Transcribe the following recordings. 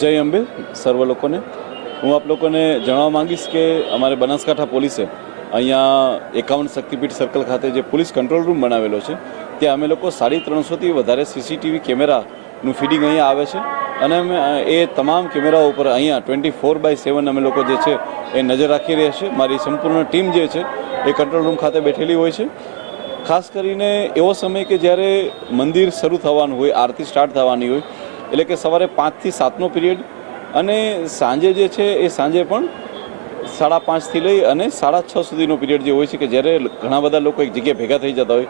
જય અંબે સર્વ લોકોને. હું આપ લોકોને જણાવવા માંગીશ કે અમારે બનાસકાંઠા પોલીસે અહીંયા 51 શક્તિપીઠ સર્કલ ખાતે જે પોલીસ કંટ્રોલ રૂમ બનાવેલો છે ત્યાં અમે લોકો 350થી વધારે સીસીટીવી કેમેરાનું ફીડિંગ અહીંયા આવે છે અને અમે એ તમામ કેમેરાઓ ઉપર અહીંયા 24/7 અમે લોકો જે છે એ નજર રાખી રહ્યા છીએ. મારી સંપૂર્ણ ટીમ જે છે એ કંટ્રોલ રૂમ ખાતે બેઠેલી હોય છે. ખાસ કરીને એવો સમય કે જ્યારે મંદિર શરૂ થવાનું હોય, આરતી સ્ટાર્ટ થવાની હોય, એટલે કે સવારે 5 થી 7નો પીરિયડ અને સાંજે જે છે એ સાંજે પણ 5:30થી લઈ અને 6:30 સુધીનો પીરિયડ જે હોય છે કે જ્યારે ઘણા બધા લોકો એક જગ્યાએ ભેગા થઈ જતા હોય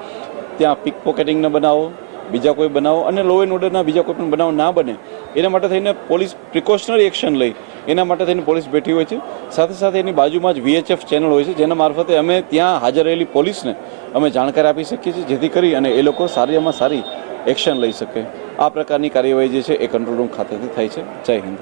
ત્યાં પિક પોકેટિંગના બનાવો, બીજા કોઈ બનાવો અને લો એન્ડ ઓર્ડરના બીજા કોઈ પણ બનાવ ના બને એના માટે થઈને પોલીસ પ્રિકોશનરી એક્શન લઈ એના માટે થઈને પોલીસ બેઠી હોય છે. સાથે સાથે એની બાજુમાં જ VHF ચેનલ હોય છે જેના મારફતે અમે ત્યાં હાજર રહેલી પોલીસને અમે જાણકારી આપી શકીએ છીએ જેથી કરી અને એ લોકો સારામાં સારી એક્શન લઈ શકે. આ પ્રકારની કાર્યવાહી જે છે એ કંટ્રોલ રૂમ ખાતેથી થાય છે. જય હિન્દ.